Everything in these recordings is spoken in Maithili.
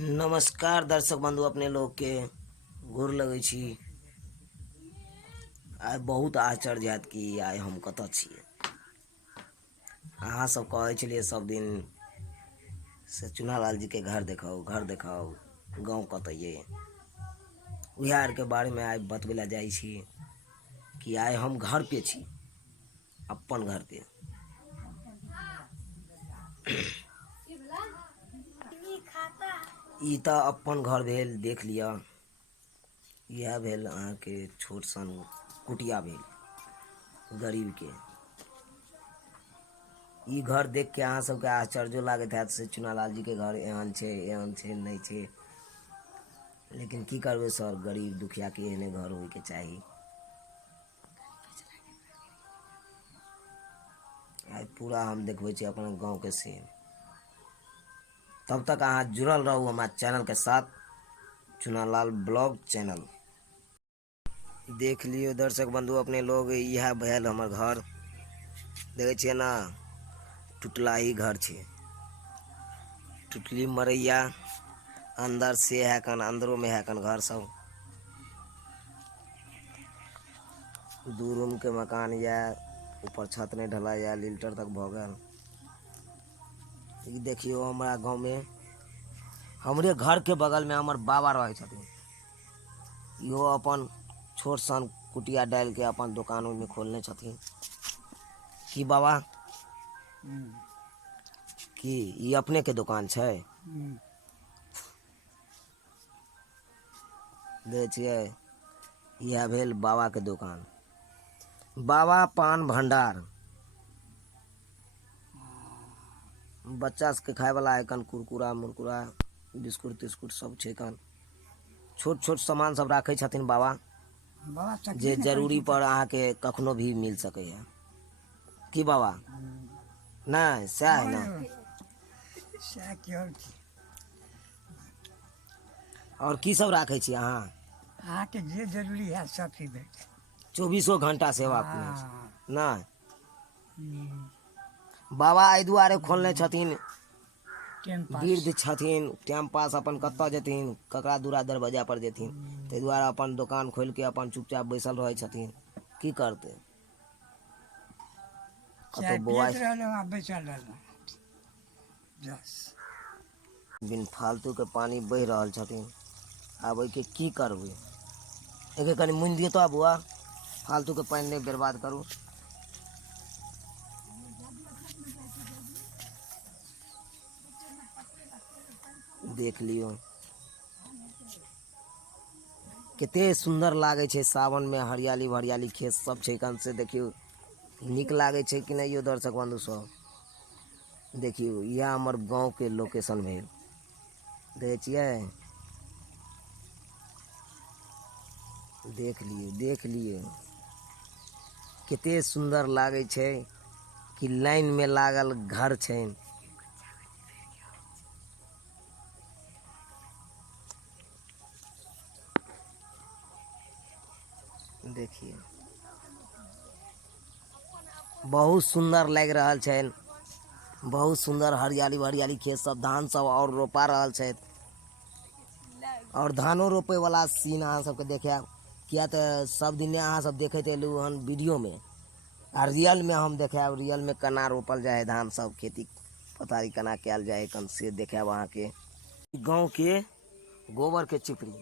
नमस्कार दर्शक बंधु, अपने लोग के गोर लगै छी। आइ बहुत आश्चर्य हैत कि आइ हम कतऽ छियै। अहाँ सब कहै छलियै सब दिन से चुनालाल जी के घर देखाउ, घर देखाउ, गाँव कतऽ ये। उएह आरके बारेमे आइ बतबै लए जाइ छी कि आइ हम घर पे छी, अपन घर पे। ई तऽ अपन घर भेल, देख लिअ। इएह भेल अहाँके छोट सन कुटिया भेल गरीबके। ई घर देख के अहाँ सबके आश्चर्यो लागैत हैत से चुनालाल जी के घर एहन छै नहि छै। लेकिन की करबै सर, गरीब दुखियाके एहने घर होइके चाही। आइ पूरा हम देखबै छी अपना गाँवके सीन। तब तक अहाँ जुड़ल रहू हमारा चैनलके साथ, चुनालाल ब्लॉग चैनल। देख लियौ दर्शक बंधु अपने लोग, इएह भेल हमर घर। देखै छियै ने, टुटलाही घर छै, टुटली मरैया। अंदर से है कन, अंदरो में है कन घर सब। 2 रूम के मकान या, ऊपर छत नहीं ढला या, लिल्टर तक भऽ गेल। ई देखियो हमारा गाँव में, हमरे घर के बगल में हमर बाबा रहै छथिन। इहो अपन छोट सन कुटिया डालि के अपन दोकान ओहिमे खोलने छथिन। की बाबा की ई अपने के दुकान छै? देखै छियै, इएह भेल बाबाके दोकान, बाबा पान भंडार। बच्चा सबके खायवला है कन, कुरकुरा मुरकुरा, बिस्कुट तिस्कुट सब छै कन। छोट छोट सामान सब राखै छथिन बाबा, जे जरूरी पर अहाँके कखनो भी मिल सकैए। की बाबा नहि सएह है ने। और की सब राखै छी अहाँ? अहाँके जे जरूरी है सब चीज भेटत। 24 घंटा सेवा नहि। बाबा एहि दुआरे खोलने छथिन, टाइम पास। वृद्ध छथिन, टाइम पास अपन कतऽ जेथिन, ककरा दूरा दरवज्जा पर जेथिन। ताहि दुआरे अपन दोकान खोलि के अपन चुपचाप बैसल रहै छथिन। की करतै। कतहु चाय बौआ पियैत रहलहुँ आ बैसल रहलहुँ बस। बिन फालतूके पानि बहि रहल छथिन, आब एहिके की करबै। एके कनि मुनि दियौ तऽ बौआ, फालतूके पानि नहि बर्बाद करू। देख लियौ कते सुन्दर लागै छै सावनमे, हरियाली भरियाली खेत सब छै कन से देखियौ। नीक लागै छै कि नहि यौ दर्शक बन्धु सब। देखियौ इएह हमर गाँवके लोकेशन भेल, देखै छियै। देख लियौ, देख लियौ कते सुन्दर लागै छै कि लाइनमे लागल घर छै। देखिए बहुत सुन्दर लागि रहल छनि। बहुत सुन्दर हरियाली भरियाली खेत सब, धान सब और रोपा रहल छथि। और धानो रोपैवला सीन अहाँ सबके देखायब। किएक तऽ सब दिने अहाँसब देखैत अयलहुँ हन वीडियोमे, आ रियलमे हम देखायब, रियलमे केना रोपल जाइ हइ धान सब, खेती पथारी केना कयल जाइ हइ कन से देखायब अहाँके। गाँवके गोबरके चिपड़ी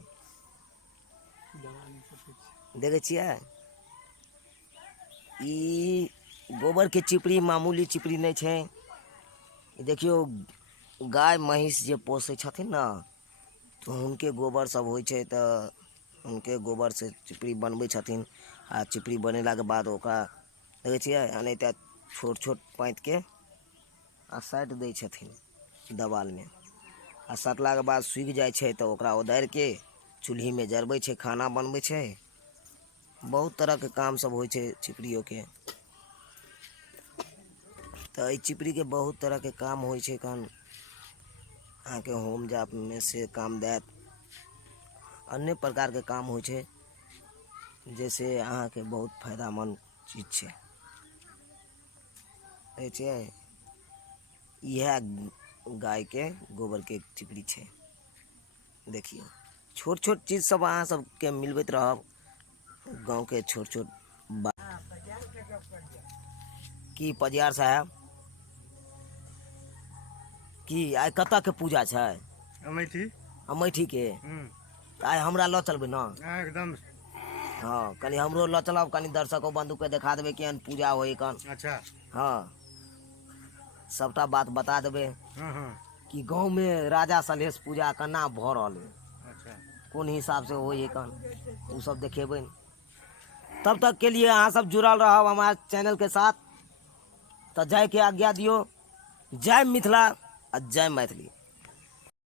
देखै छियै। ई गोबरके चिपड़ी मामूली चिपड़ी नहि छै। देखियौ गाय महीष जे पोसै छथिन ने, तऽ हुनके गोबर सब होइ छै, तऽ हुनके गोबरसँ चिपड़ी बनबै छथिन। आ चिपड़ी बनेलाके बाद ओकरा देखै छियै एनाहिते छोट छोट पाँतिके आ साटि दै छथिन देवालमे। आ सटलाके बाद सूखि जाइ छै तऽ ओकरा उदारिके चूल्हीमे जरबै छै, खाना बनबै छै। बहुत तरहके काम सब होइ छै चिपड़ियोके। तऽ एहि चिपड़ीके बहुत तरहके काम होइ छै कन, अहाँके होम जापमे से काम देत, अन्य प्रकारके काम होइ छै, जैसे अहाँके बहुत फायदामन्द चीज छै। देखै छियै इएह गायके गोबरके चिपड़ी छै। देखियो छोट छोट चीज सब अहाँ सबके मिलबैत रहब गाँव के छोट छोट बात। की पजियार साहब की आइ कतऽ के पूजा छै? अमेठी। अमेठी के। तऽ आइ हमरा लऽ चलबै ने? एकदम। हाँ कनी हमरो लऽ चलब, कनी दर्शकों बंधु के देखा देबै केहन पूजा होई कन। अच्छा। हाँ सबटा बात बता देबै हाँ। कि गाँव में राजा सलहेश पूजा केना भऽ रहल है, अच्छा। कोन हिसाब से होई कन उ सब देखेबै। तब तक के लिए अहाँ सब जुड़ल रहब हमारे चैनल के साथ। तो जय के आज्ञा दियो। जय मिथिला और जय मैथिली।